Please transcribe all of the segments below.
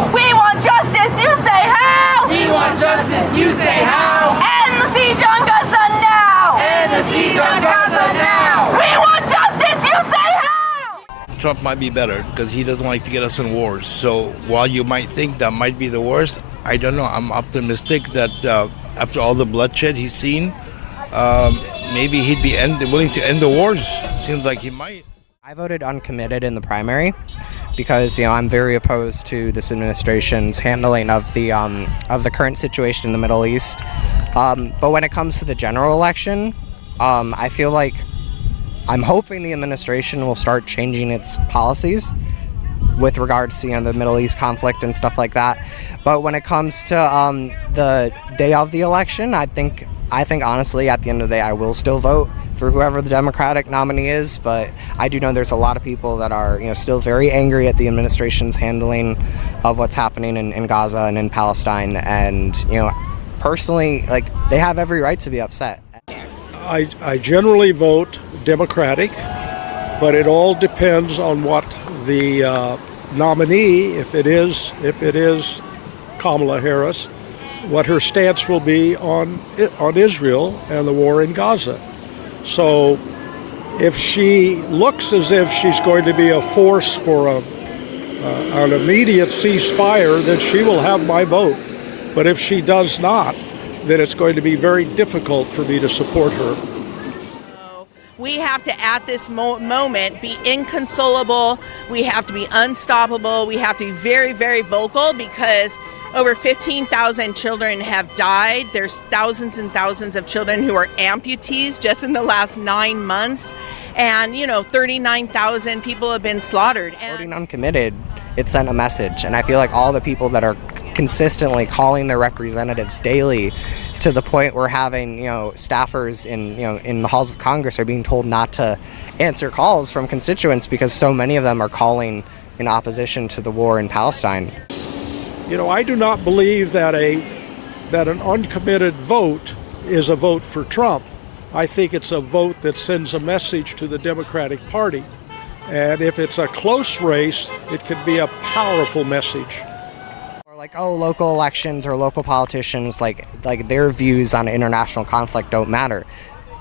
how? We want justice, you say how? We want justice, you say how? End the siege on Gaza now! End the siege on Gaza now! We want justice, you say how? Trump might be better because he doesn't like to get us in wars. So while you might think that might be the worst, I don't know. I'm optimistic that after all the bloodshed he's seen, maybe he'd be willing to end the wars. Seems like he might. I voted uncommitted in the primary because I'm very opposed to this administration's handling of the current situation in the Middle East. But when it comes to the general election, I feel like I'm hoping the administration will start changing its policies with regards to the Middle East conflict and stuff like that. But when it comes to the day of the election, I think honestly at the end of the day I will still vote for whoever the Democratic nominee is. But I do know there's a lot of people that are still very angry at the administration's handling of what's happening in Gaza and in Palestine, and personally, they have every right to be upset. I generally vote Democratic, but it all depends on what the nominee, if it is Kamala Harris, what her stance will be on Israel and the war in Gaza. So if she looks as if she's going to be a force for an immediate ceasefire, then she will have my vote. But if she does not, then it's going to be very difficult for me to support her. We have to, at this moment, be inconsolable. We have to be unstoppable. We have to be very, very vocal, because over 15,000 children have died. There's thousands and thousands of children who are amputees just in the last 9 months. And, 39,000 people have been slaughtered. Voting uncommitted, it sent a message. And I feel like all the people that are consistently calling their representatives daily, to the point where having staffers in the halls of Congress are being told not to answer calls from constituents because so many of them are calling in opposition to the war in Palestine. I do not believe that an uncommitted vote is a vote for Trump. I think it's a vote that sends a message to the Democratic Party. And if it's a close race, it can be a powerful message. Or local elections or local politicians, like their views on international conflict don't matter.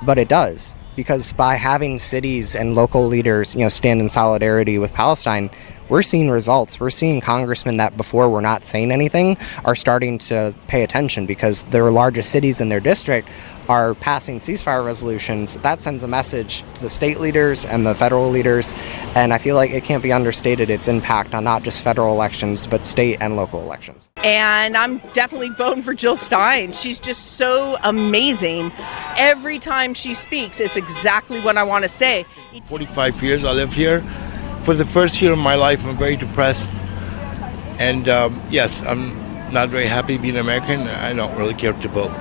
But it does, because by having cities and local leaders, stand in solidarity with Palestine, we're seeing results. We're seeing congressmen that before were not saying anything are starting to pay attention because their largest cities in their district are passing ceasefire resolutions. That sends a message to the state leaders and the federal leaders, and I feel like it can't be understated its impact on not just federal elections, but state and local elections. And I'm definitely voting for Jill Stein. She's just so amazing. Every time she speaks, it's exactly what I want to say. 45 years I live here. For the first year of my life, I'm very depressed. And yes, I'm not very happy being American. I don't really care to vote.